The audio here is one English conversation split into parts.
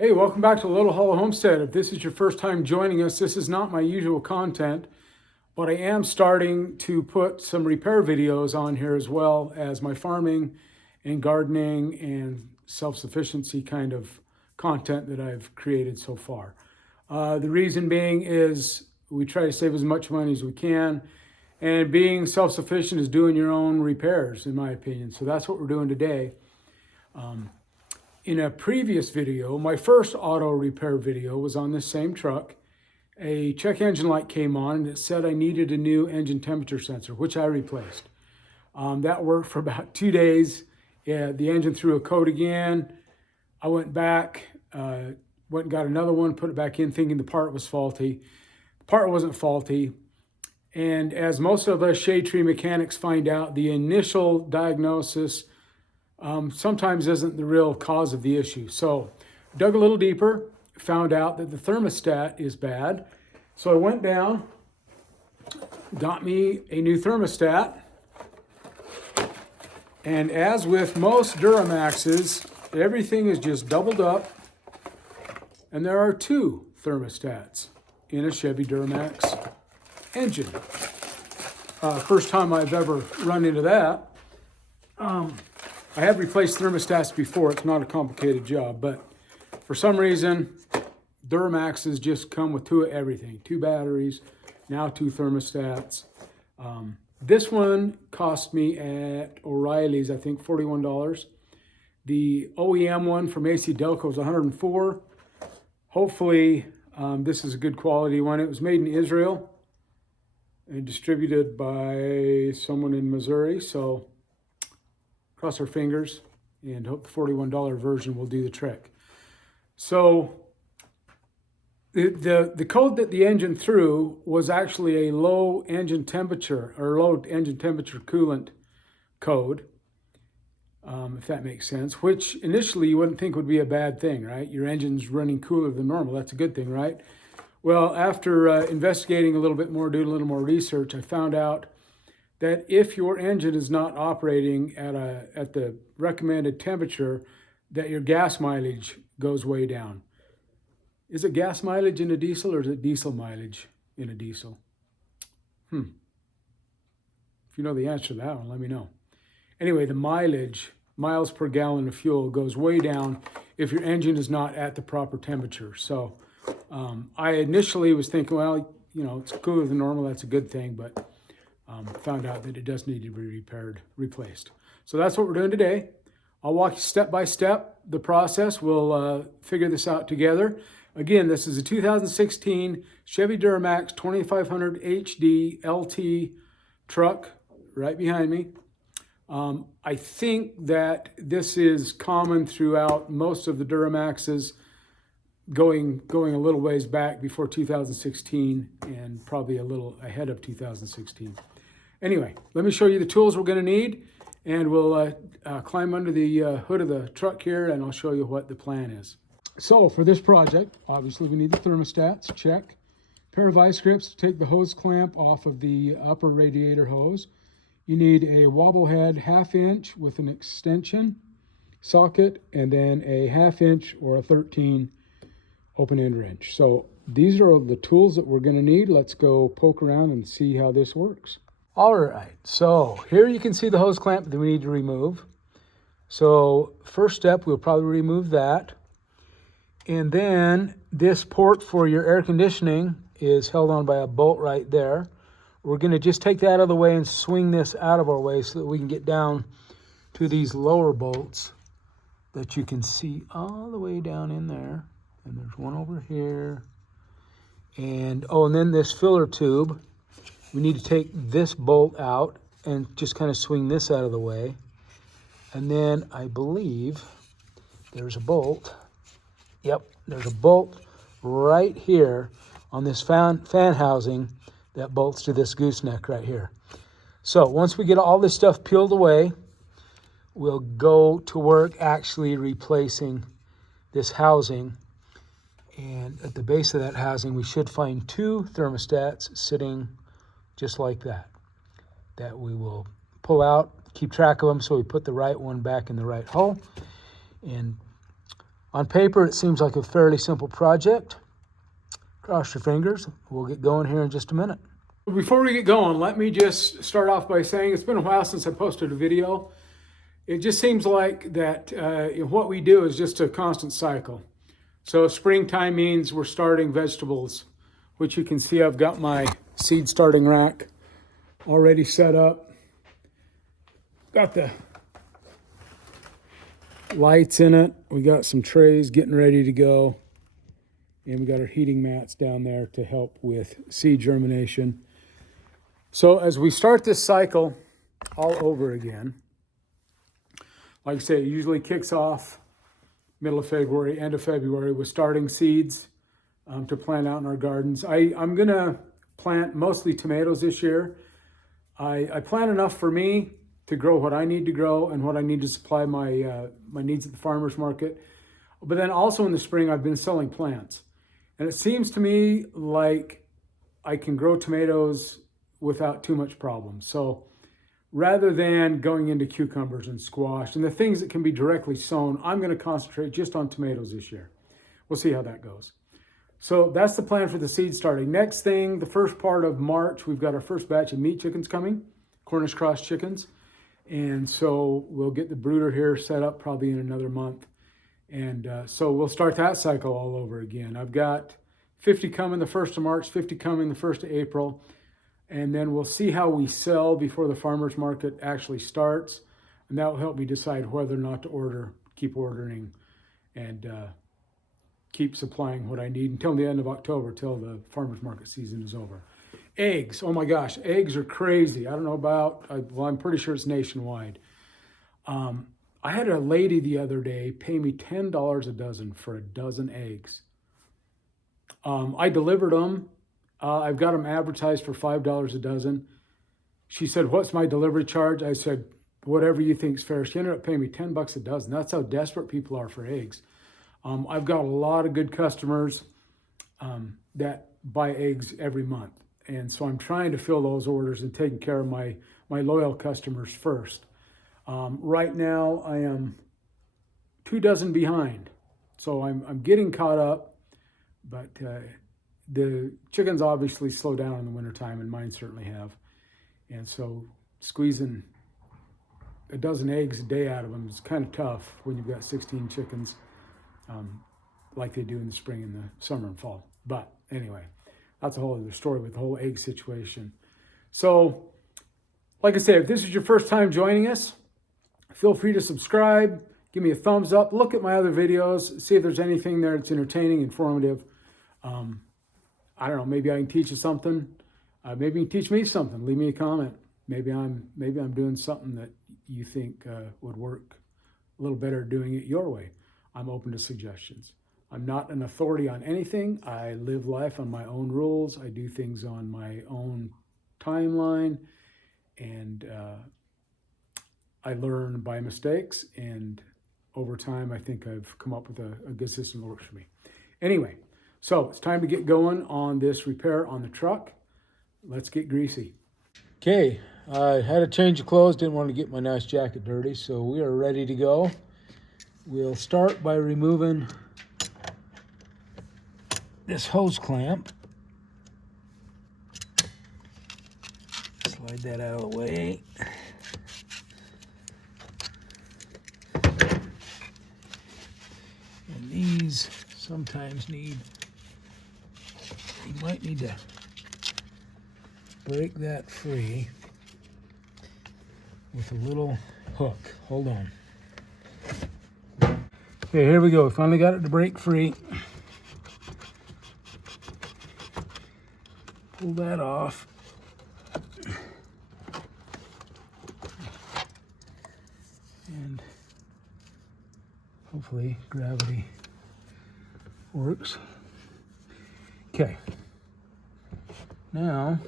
Hey, welcome back to Little Hollow Homestead. If this is your first time joining us, this is not my usual content, but I am starting to put some repair videos on here as well as my farming and gardening and self-sufficiency kind of content that I've created so far. The reason being is we try to save as much money as we can, and being self-sufficient is doing your own repairs, in my opinion. So that's what we're doing today. In a previous video, my first auto repair video was on this same truck. A check engine light came on and it said I needed a new engine temperature sensor, which I replaced. That worked for about 2 days. Yeah, the engine threw a code again. I went back, went and got another one, put it back in thinking the part was faulty. The part wasn't faulty. And as most of us shade tree mechanics find out, the initial diagnosis sometimes isn't the real cause of the issue. So dug a little deeper, found out that the thermostat is bad. So I went down, got me a new thermostat. And as with most Duramaxes, everything is just doubled up. And there are two thermostats in a Chevy Duramax engine. First time I've ever run into that. I have replaced thermostats before. It's not a complicated job, but for some reason, Duramaxes just come with everything. Two batteries, now two thermostats. This one cost me at O'Reilly's, I think, $41. The OEM one from AC Delco was $104. Hopefully, this is a good quality one. It was made in Israel and distributed by someone in Missouri, so cross our fingers and hope the $41 version will do the trick. So the code that the engine threw was actually a low engine temperature coolant code, if that makes sense, which initially you wouldn't think would be a bad thing, right? Your engine's running cooler than normal. That's a good thing, right? Well, after investigating a little bit more, doing a little more research, I found out that if your engine is not operating at the recommended temperature, that your gas mileage goes way down. Is it gas mileage in a diesel or is it diesel mileage in a diesel? If you know the answer to that one, let me know. Anyway, the miles per gallon of fuel, goes way down if your engine is not at the proper temperature. So I initially was thinking, well, it's cooler than normal, that's a good thing, but found out that it does need to be replaced. So that's what we're doing today. I'll walk you step by step the process. We'll figure this out together. Again, this is a 2016 Chevy Duramax 2500 HD LT truck right behind me. I think that this is common throughout most of the Duramaxes, going a little ways back before 2016 and probably a little ahead of 2016. Anyway, let me show you the tools we're going to need, and we'll climb under the hood of the truck here, and I'll show you what the plan is. So for this project, obviously we need the thermostats, check. Pair of vice grips to take the hose clamp off of the upper radiator hose. You need a wobble head 1/2 inch with an extension socket, and then a 1/2 inch or a 13 open end wrench. So these are the tools that we're going to need. Let's go poke around and see how this works. All right, so here you can see the hose clamp that we need to remove. So first step, we'll probably remove that. And then this port for your air conditioning is held on by a bolt right there. We're going to just take that out of the way and swing this out of our way so that we can get down to these lower bolts that you can see all the way down in there. And there's one over here. And then this filler tube. We need to take this bolt out and just kind of swing this out of the way. And then I believe there's a bolt. Yep, there's a bolt right here on this fan housing that bolts to this gooseneck right here. So once we get all this stuff peeled away, we'll go to work actually replacing this housing. And at the base of that housing, we should find two thermostats sitting just like that we will pull out, keep track of them so we put the right one back in the right hole. And On paper, it seems like a fairly simple project. Cross your fingers. We'll get going here in just a minute. Before we get going, let me just start off by saying it's been a while since I posted a video. It just seems like that what we do is just a constant cycle. So springtime means we're starting vegetables, which you can see I've got my seed starting rack already set up. Got the lights in it. We got some trays getting ready to go. And we got our heating mats down there to help with seed germination. So as we start this cycle all over again, like I say, it usually kicks off middle of February, end of February with starting seeds to plant out in our gardens. I'm gonna plant mostly tomatoes this year. I plant enough for me to grow what I need to grow and what I need to supply my needs at the farmer's market. But then also in the spring, I've been selling plants. And it seems to me like I can grow tomatoes without too much problem. So rather than going into cucumbers and squash and the things that can be directly sown, I'm going to concentrate just on tomatoes this year. We'll see how that goes. So that's the plan for the seed starting. Next thing, the first part of March, we've got our first batch of meat chickens coming, Cornish cross chickens. And so we'll get the brooder here set up probably in another month. And so we'll start that cycle all over again. I've got 50 coming the 1st of March, 50 coming the 1st of April. And then we'll see how we sell before the farmer's market actually starts. And that will help me decide whether or not to order, keep ordering, and keep supplying what I need until the end of October, till the farmer's market season is over. Eggs, oh my gosh, eggs are crazy. I don't know about, well, I'm pretty sure it's nationwide. I had a lady the other day pay me $10 a dozen for a dozen eggs. I delivered them. I've got them advertised for $5 a dozen. She said, "What's my delivery charge?" I said, "Whatever you think's fair." She ended up paying me $10 a dozen. That's how desperate people are for eggs. I've got a lot of good customers that buy eggs every month. And so I'm trying to fill those orders and taking care of my loyal customers first. Right now, I am 2 dozen behind. So I'm getting caught up, but the chickens obviously slow down in the wintertime, and mine certainly have. And so squeezing a dozen eggs a day out of them is kind of tough when you've got 16 chickens like they do in the spring and the summer and fall. But anyway, that's a whole other story with the whole egg situation. So, like I said, if this is your first time joining us, feel free to subscribe, give me a thumbs up, look at my other videos, see if there's anything there that's entertaining, informative. I don't know, maybe I can teach you something. Maybe you can teach me something. Leave me a comment. Maybe I'm doing something that you think would work a little better doing it your way. I'm open to suggestions. I'm not an authority on anything. I live life on my own rules. I do things on my own timeline, and I learn by mistakes. And over time, I think I've come up with a good system that works for me. Anyway, so it's time to get going on this repair on the truck. Let's get greasy. Okay, I had to change of clothes. Didn't want to get my nice jacket dirty, so we are ready to go. We'll start by removing this hose clamp. Slide that out of the way. And these sometimes you might need to break that free with a little hook. Hold on. Okay, here we go. We finally got it to break free. Pull that off. And hopefully gravity works. Okay. Now,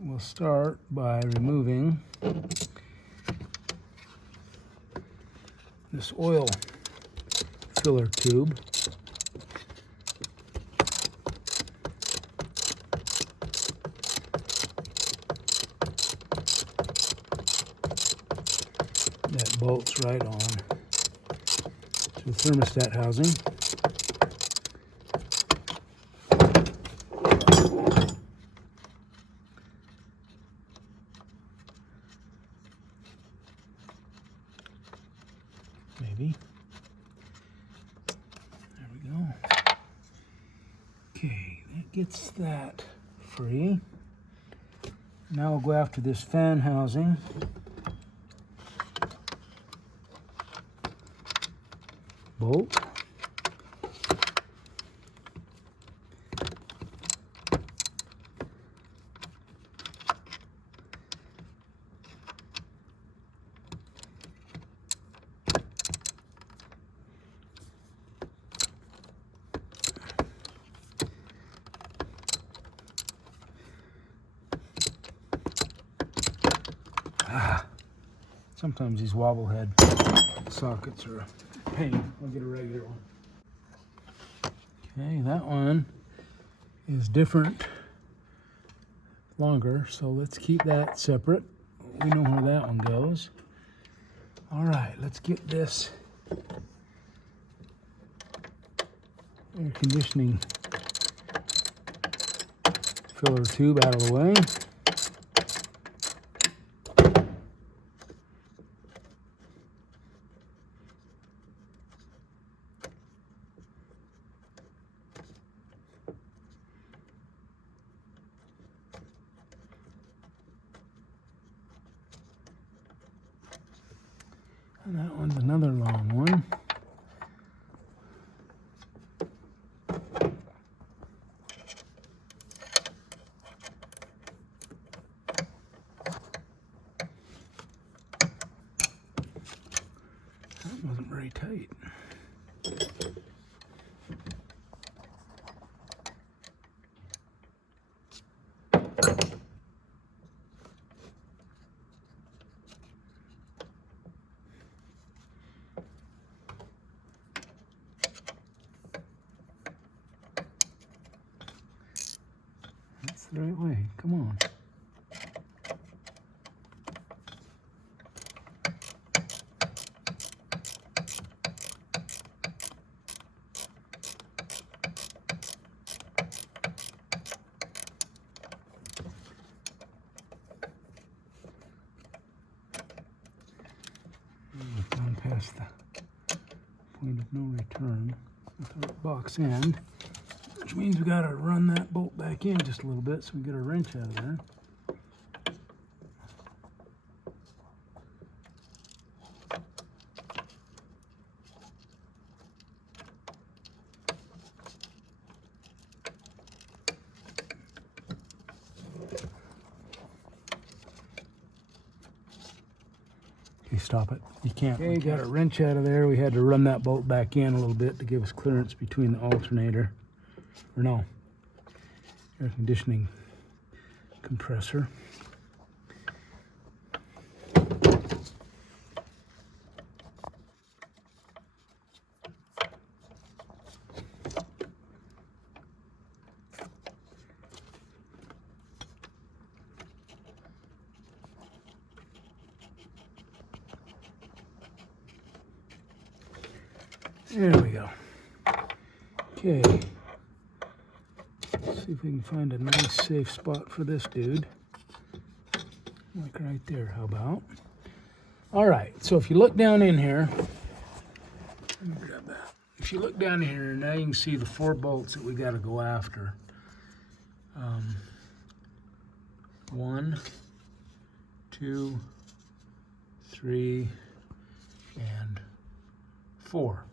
we'll start by removing this oil filler tube. bolts right on to the thermostat housing. Maybe. There we go. Okay, that gets that free. Now we'll go after this fan housing. Bolt. Sometimes these wobble head sockets are a pain. I'll get a regular one. Okay, that one is different, longer, so let's keep that separate. We know where that one goes. All right, let's get this air conditioning filler tube out of the way. And that one's another long one. That wasn't very tight. That's the right way. Come on. We've gone past the point of no return with our box end, which means we got to run that bolt back in just a little bit so we get our wrench out of there. Okay, stop it. You can't. Okay, got a wrench out of there. We had to run that bolt back in a little bit to give us clearance between the alternator, or no, air conditioning compressor. There we go. Okay. Let's see if we can find a nice safe spot for this dude. Like right there, how about? All right, so if you look down in here, let me grab that. If you look down here, now you can see the 4 bolts that we got to go after. 1, 2, 3, and 4.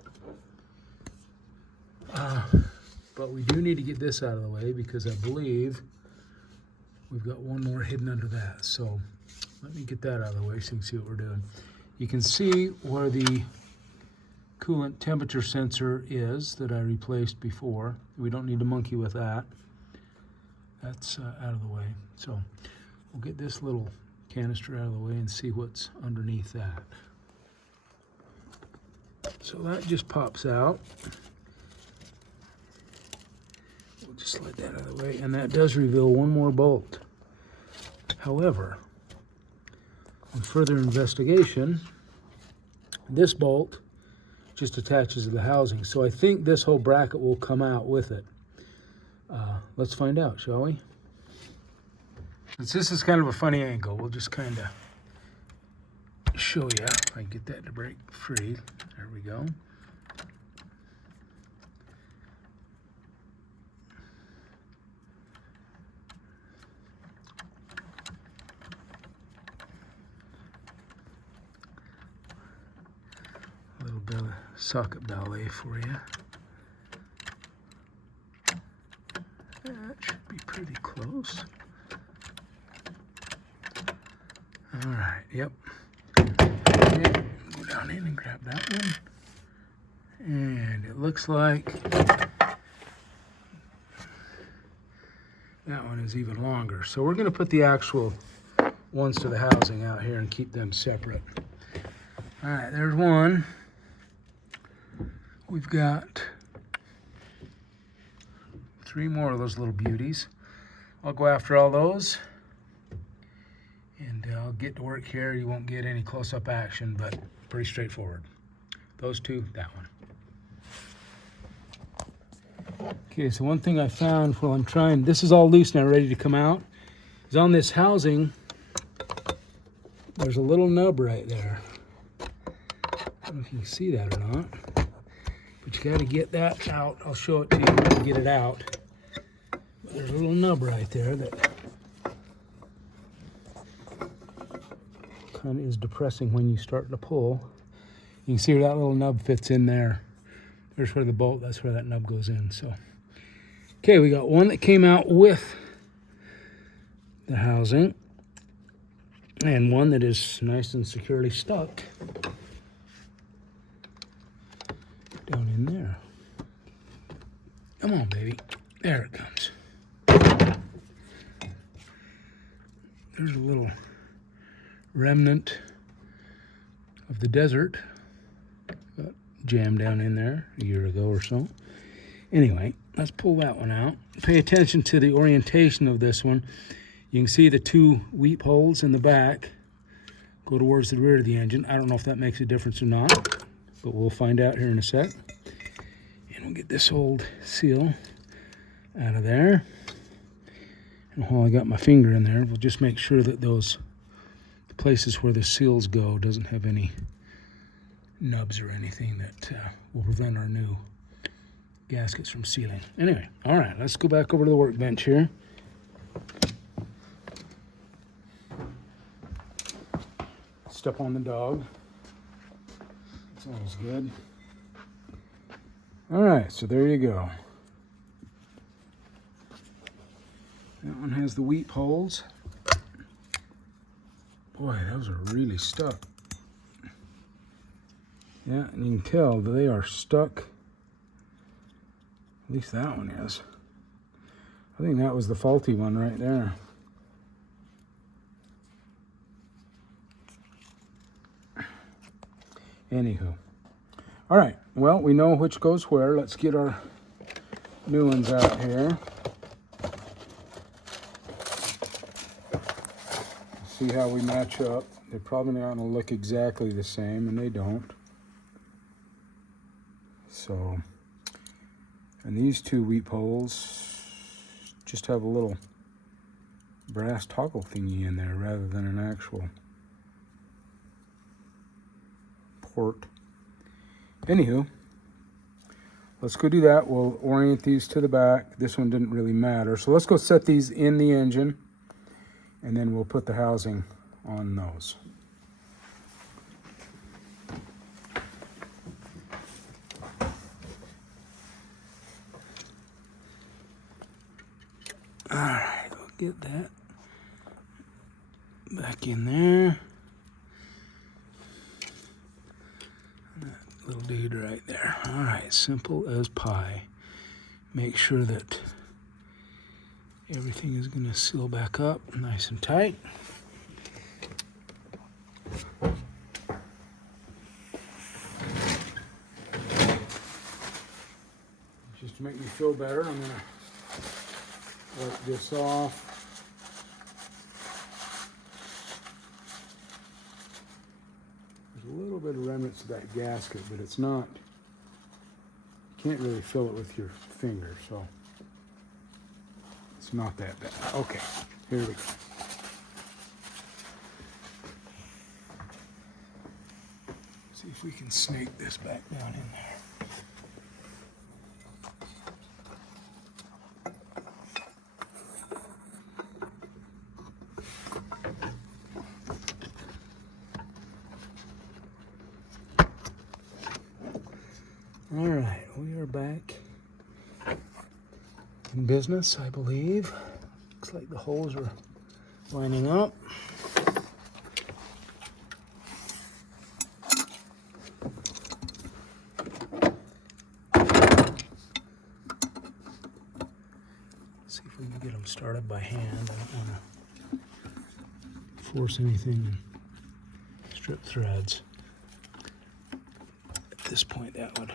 But we do need to get this out of the way because I believe we've got one more hidden under that. So let me get that out of the way so you can see what we're doing. You can see where the coolant temperature sensor is that I replaced before. We don't need to monkey with that. That's out of the way. So we'll get this little canister out of the way and see what's underneath that. So that just pops out. We'll just slide that out of the way, and that does reveal one more bolt. However, on further investigation, This bolt just attaches to the housing. So I think this whole bracket will come out with it. Let's find out, shall we? Since this is kind of a funny angle, we'll just kind of show you. If I can get that to break free. There we go. A little bit of socket ballet for you. That should be pretty close. All right, yep. Okay, go down in and grab that one. And it looks like that one is even longer. So we're gonna put the actual ones to the housing out here and keep them separate. All right, there's one. We've got 3 more of those little beauties. I'll go after all those and I'll get to work here. You won't get any close-up action, but pretty straightforward. Those two, that one. Okay, so one thing I found while I'm trying, this is all loose now, ready to come out, is on this housing, there's a little nub right there. I don't know if you can see that or not, but you gotta get that out. I'll show it to you when you get it out. But there's a little nub right there that kind of is depressing when you start to pull. You can see where that little nub fits in there. There's where the bolt, that's where that nub goes in. So, okay, we got one that came out with the housing and one that is nice and securely stuck down in there. Come on, baby. There it comes. There's a little remnant of the desert. Got jammed down in there a year ago or so. Anyway, let's pull that one out. Pay attention to the orientation of this one. You can see the 2 weep holes in the back go towards the rear of the engine. I don't know if that makes a difference or not, but we'll find out here in a sec. And we'll get this old seal out of there. And while I got my finger in there, we'll just make sure that those places where the seals go doesn't have any nubs or anything that will prevent our new gaskets from sealing. Anyway, all right, let's go back over to the workbench here. Step on the dog. That's always good. All right, so there you go. That one has the weep holes. Boy, those are really stuck. Yeah, and you can tell that they are stuck. At least that one is. I think that was the faulty one right there. Anywho. All right, well, we know which goes where. Let's get our new ones out here. See how we match up. They're probably not going to look exactly the same, and they don't. So, and these 2 weep holes just have a little brass toggle thingy in there rather than an actual port. Anywho, let's go do that. We'll orient these to the back. This one didn't really matter. So let's go set these in the engine, and then we'll put the housing on those. All right, we'll get that back in there. That little dude right there. All right, simple as pie. Make sure that everything is going to seal back up nice and tight. Just to make me feel better, I'm going to wipe this off. There's a little bit little remnants of that gasket, but it's not, you can't really feel it with your finger, so it's not that bad. Okay, here we go. See if we can snake this back down in there. All right, we are back in business, I believe. Looks like the holes are lining up. See if we can get them started by hand. I don't want to force anything and strip threads. At this point, that would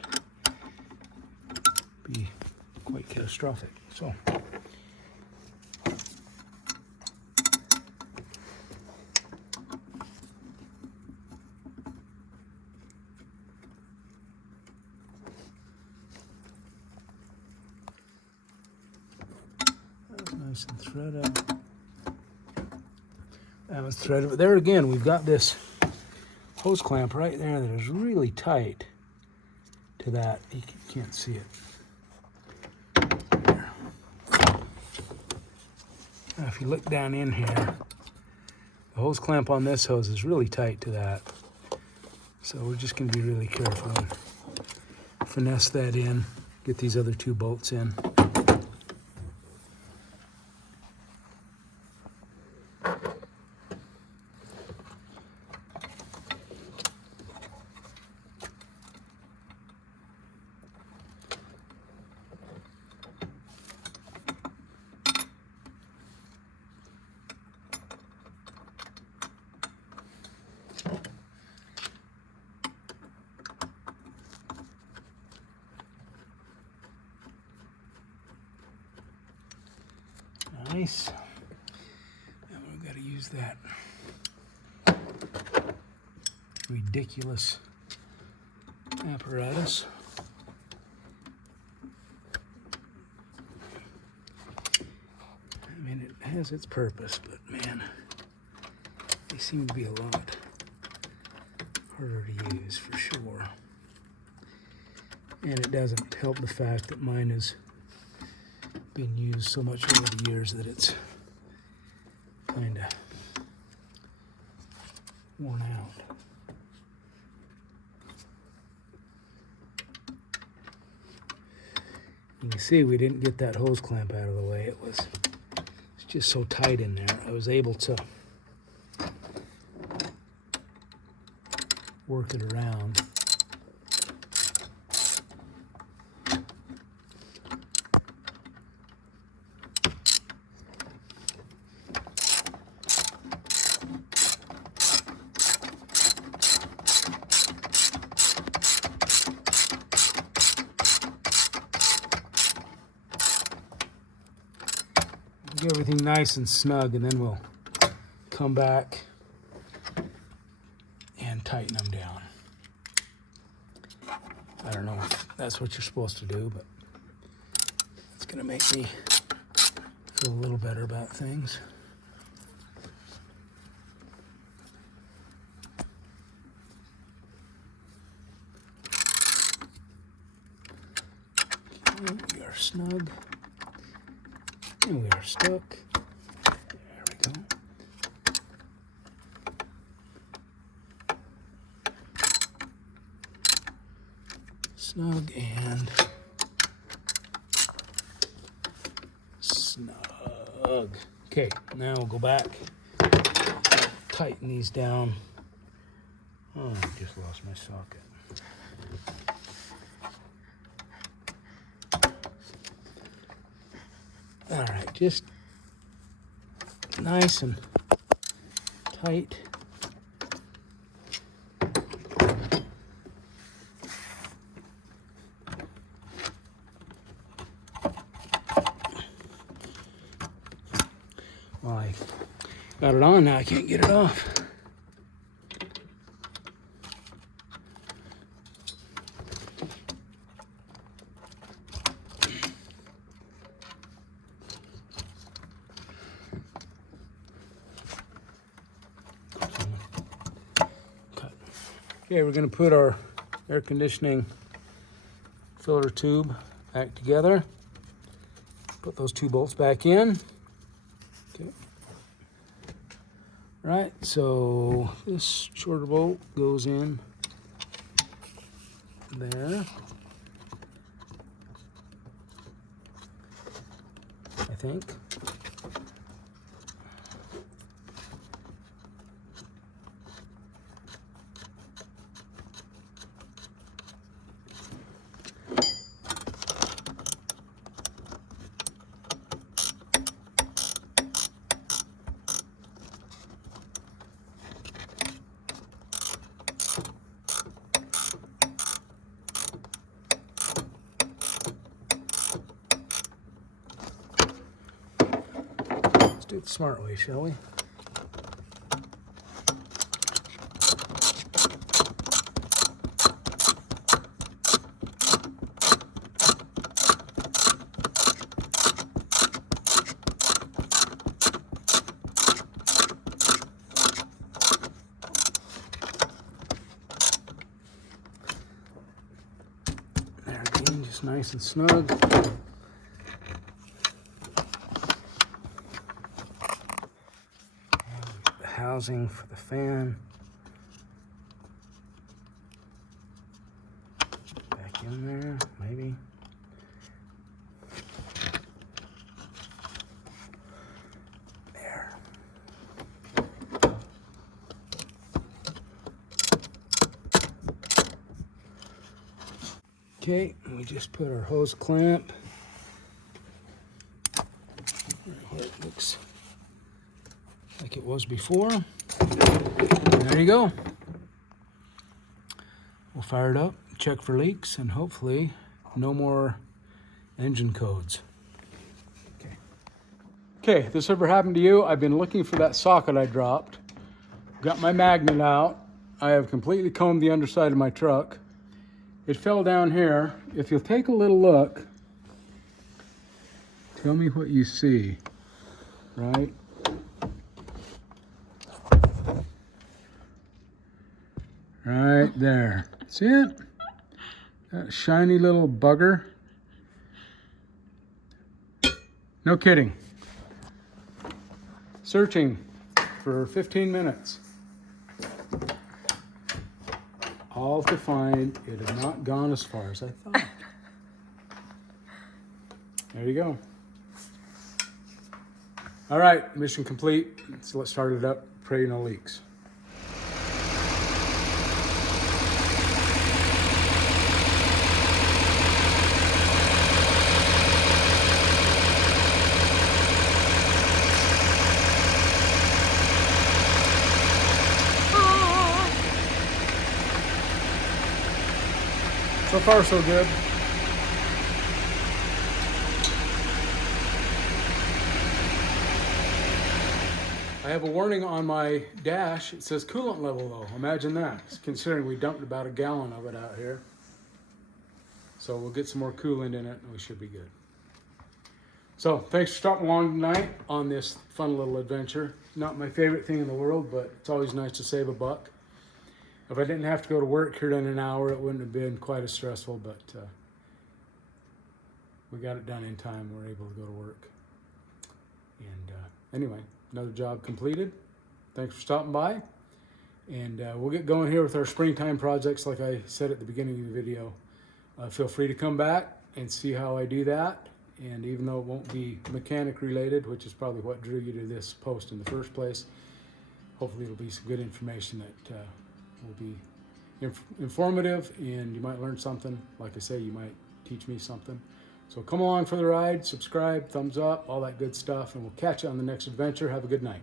be quite catastrophic. So that was nice and threaded. That was threaded. But there again, we've got this hose clamp right there that is really tight to that. You can't see it. Now, if you look down in here, the hose clamp on this hose is really tight to that. So we're just going to be really careful and finesse that in, get these other two bolts in. Nice. And we've got to use that ridiculous apparatus. I mean, it has its purpose, but man, they seem to be a lot harder to use for sure. And it doesn't help the fact that mine has been used so much over the years that it's kind of worn out. You can see we didn't get that hose clamp out of the way. It's just so tight in there. I was able to work it around. Get everything nice and snug, and then we'll come back and tighten them down. I don't know if that's what you're supposed to do, but it's going to make me feel a little better about things. We are snug. And we are stuck. There we go. Snug and snug. Okay, now we'll go back, tighten these down. Oh, I just lost my socket. All right, just nice and tight. Well, I got it on now, I can't get it off. Okay, we're going to put our air conditioning filler tube back together. Put those 2 bolts back in. Okay. Right, so this shorter bolt goes in there. I think. Let's do it the smart way, shall we? There again, just nice and snug. Housing for the fan. Back in there, maybe. There. Okay, we just put our hose clamp. Right, it looks like it was before. And there you go. We'll fire it up, check for leaks, and hopefully no more engine codes. Okay, if this ever happened to you, I've been looking for that socket I dropped. Got my magnet out. I have completely combed the underside of my truck. It fell down here. If you'll take a little look, tell me what you see, right? Right there. See it? That shiny little bugger. No kidding. Searching for 15 minutes. All to find it had not gone as far as I thought. There you go. All right, mission complete. So let's start it up. Pray no leaks. So far, so good. I have a warning on my dash. It says coolant level low. Imagine that, considering we dumped about a gallon of it out here. So we'll get some more coolant in it and we should be good. So thanks for stopping along tonight on this fun little adventure. Not my favorite thing in the world, but it's always nice to save a buck. If I didn't have to go to work here in an hour, it wouldn't have been quite as stressful, but we got it done in time. We're able to go to work. And anyway, another job completed. Thanks for stopping by. And we'll get going here with our springtime projects like I said at the beginning of the video. Feel free to come back and see how I do that. And even though it won't be mechanic related, which is probably what drew you to this post in the first place, hopefully it'll be some good information that will be informative, and you might learn something. Like I say, you might teach me something. So come along for the ride, subscribe, thumbs up, all that good stuff, and we'll catch you on the next adventure. Have a good night.